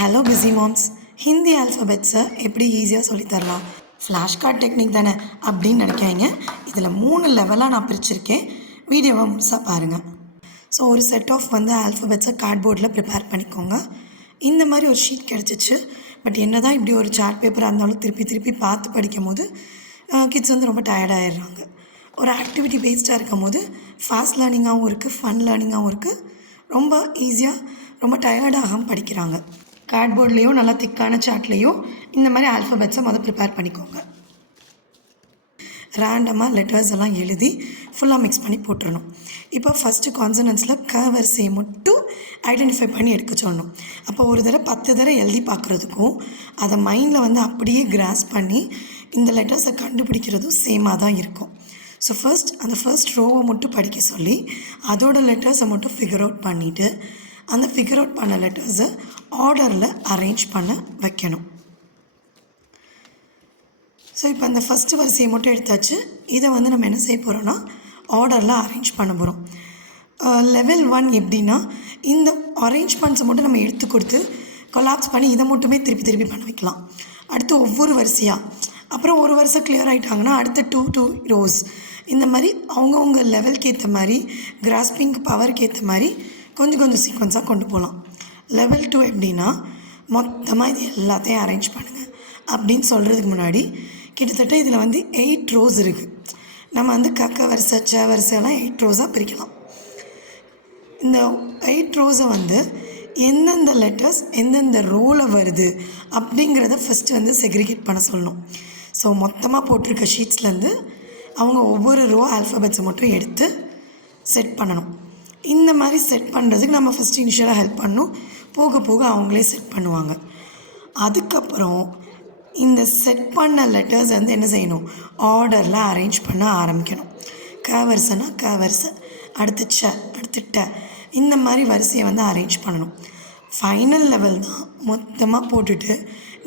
Hello busy moms, Hindi ஆல்ஃபபெட்ஸை எப்படி ஈஸியாக சொல்லித்தரலாம், flash card technique தானே அப்படின்னு நினைக்காதீங்க. இதில் 3 லெவலாக நான் பிரிச்சுருக்கேன். வீடியோவை முழுசாக பாருங்கள். ஸோ ஒரு செட் ஆஃப் ஆல்ஃபபெட்ஸை கார்ட்போர்டில் ப்ரிப்பேர் பண்ணிக்கோங்க. இந்த மாதிரி ஒரு ஷீட் கிடச்சிச்சு. பட் என்ன தான் இப்படி ஒரு சார்ட் பேப்பராக இருந்தாலும் திருப்பி திருப்பி பார்த்து படிக்கும் போது கிட்ஸ் ரொம்ப டயர்டாகிடுறாங்க. ஒரு ஆக்டிவிட்டி பேஸ்டாக இருக்கும் போது ஃபாஸ்ட் லேர்னிங்காகவும் இருக்குது, ஃபன் லேர்னிங்காகவும் இருக்குது. ரொம்ப ஈஸியாக ரொம்ப டயர்டாகாமல் படிக்கிறாங்க. கார்ட்போர்ட்லேயோ நல்லா திக்கான சார்ட்லேயோ இந்த மாதிரி ஆல்ஃபபெட்ஸை ப்ரிப்பேர் பண்ணிக்கோங்க. ரேண்டமாக லெட்டர்ஸ் எல்லாம் எழுதி ஃபுல்லாக மிக்ஸ் பண்ணி போட்டுடணும். இப்போ ஃபஸ்ட்டு கான்சனன்ஸில் க வரிசையை மட்டும் ஐடென்டிஃபை பண்ணி எடுக்க சொல்லணும். அப்போ ஒரு தடவை 10 தடவை எழுதி பார்க்குறதுக்கும் அதை மைண்டில் அப்படியே கிராஸ் பண்ணி இந்த லெட்டர்ஸை கண்டுபிடிக்கிறதும் சேமாக தான் இருக்கும். ஸோ அந்த ஃபர்ஸ்ட் ரோவை மட்டும் படிக்க சொல்லி அதோட லெட்டர்ஸை மட்டும் ஃபிகர் அவுட் பண்ணிவிட்டு அந்த ஃபிகர் அவுட் பண்ண லெட்டர்ஸை ஆர்டரில் அரேஞ்ச் பண்ண வைக்கணும். ஸோ இப்போ அந்த ஃபஸ்ட்டு வரிசையை மட்டும் எடுத்தாச்சு. இதை நம்ம என்ன செய்ய போகிறோன்னா ஆர்டரில் அரேஞ்ச் பண்ண போகிறோம். லெவல் 1 எப்படின்னா இந்த அரேஞ்ச்மெண்ட்ஸை மட்டும் நம்ம எடுத்து கொடுத்து கொலாப்ஸ் பண்ணி இதை மட்டுமே திருப்பி திருப்பி பண்ண வைக்கலாம். அடுத்து ஒவ்வொரு வரிசையாக, அப்புறம் ஒரு வரிசை கிளியர் ஆகிட்டாங்கன்னா அடுத்த 2 ரோஸ், இந்த மாதிரி அவங்கவுங்க லெவலுக்கு ஏற்ற மாதிரி கிராஸ்பிங் பவருக்கு ஏற்ற மாதிரி கொஞ்சம் சீக்வன்ஸாக கொண்டு போகலாம். லெவல் 2 எப்படின்னா மொத்தமாக இது எல்லாத்தையும் அரேஞ்ச் பண்ணுங்கள் அப்படின்னு சொல்கிறதுக்கு முன்னாடி கிட்டத்தட்ட இதில் 8 ரோஸ் இருக்குது. நம்ம கக்க வரிசை ச வரிசையெல்லாம் 8 ரோஸாக பிரிக்கலாம். இந்த 8 ரோஸை எந்தெந்த லெட்டர்ஸ் எந்தெந்த ரோவில் வருது அப்படிங்கிறத ஃபஸ்ட்டு செக்ரிகேட் பண்ண சொல்லணும். ஸோ மொத்தமாக போட்டிருக்க ஷீட்ஸ்லேருந்து அவங்க ஒவ்வொரு ரோ ஆல்ஃபபெட்ஸை மட்டும் எடுத்து செட் பண்ணணும். இந்த மாதிரி செட் பண்ணுறதுக்கு நம்ம ஃபஸ்ட்டு இனிஷியலாக ஹெல்ப் பண்ணணும். போக போக அவங்களே செட் பண்ணுவாங்க. அதுக்கப்புறம் இந்த செட் பண்ண லெட்டர்ஸ் என்ன செய்யணும், ஆர்டரில் அரேஞ்ச் பண்ண ஆரம்பிக்கணும். க வரிசைனா க வரிசை, அடுத்து ச, அடுத்து ட, இந்த மாதிரி வரிசையை அரேஞ்ச் பண்ணணும். ஃபைனல் லெவல் தான் மொத்தமாக போட்டுட்டு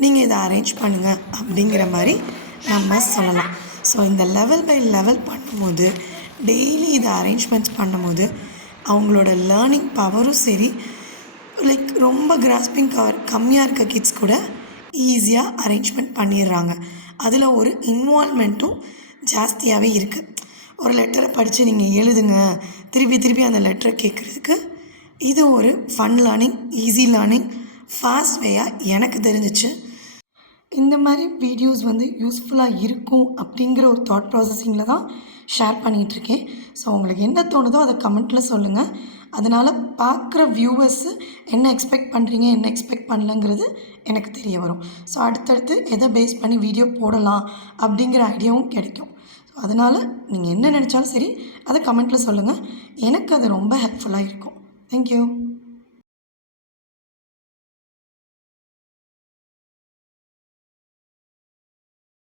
நீங்கள் இதை அரேஞ்ச் பண்ணுங்கள் அப்படிங்கிற மாதிரி நம்ம சொல்லலாம். ஸோ இந்த லெவல் பை லெவல் பண்ணும்போது டெய்லி இதை அரேஞ்ச்மெண்ட்ஸ் பண்ணும்போது அவங்களோட லேர்னிங் பவரும் சரி, ரொம்ப கிராஸ்பிங் பவர் கம்மியாக இருக்க கிட்ஸ் கூட ஈஸியாக அரேஞ்ச்மெண்ட் பண்ணிடுறாங்க. அதில் ஒரு இன்வால்மெண்ட்டும் ஜாஸ்தியாகவே இருக்குது. ஒரு லெட்டரை படித்து நீங்கள் எழுதுங்க, திருப்பி அந்த லெட்டரை கேட்குறதுக்கு இது ஒரு fun learning, easy learning, fast வேயாக எனக்கு தெரிஞ்சிச்சு. இந்த மாதிரி வீடியோஸ் யூஸ்ஃபுல்லாக இருக்கும் அப்படிங்கிற ஒரு தாட் ப்ராசஸிங்கில் தான் ஷேர் பண்ணிகிட்ருக்கேன். ஸோ உங்களுக்கு என்ன தோணுதோ அதை கமெண்ட்டில் சொல்லுங்கள். அதனால் பார்க்குற வியூவர்ஸு என்ன எக்ஸ்பெக்ட் பண்ணுறீங்க, என்ன எக்ஸ்பெக்ட் பண்ணலங்கிறது எனக்கு தெரிய வரும். ஸோ அடுத்தடுத்து எதை பேஸ் பண்ணி வீடியோ போடலாம் அப்படிங்கிற ஐடியாவும் கிடைக்கும். ஸோ அதனால் நீங்கள் என்ன நினச்சாலும் சரி அதை கமெண்ட்டில் சொல்லுங்கள். எனக்கு அது ரொம்ப ஹெல்ப்ஃபுல்லாக இருக்கும். தேங்க்யூ.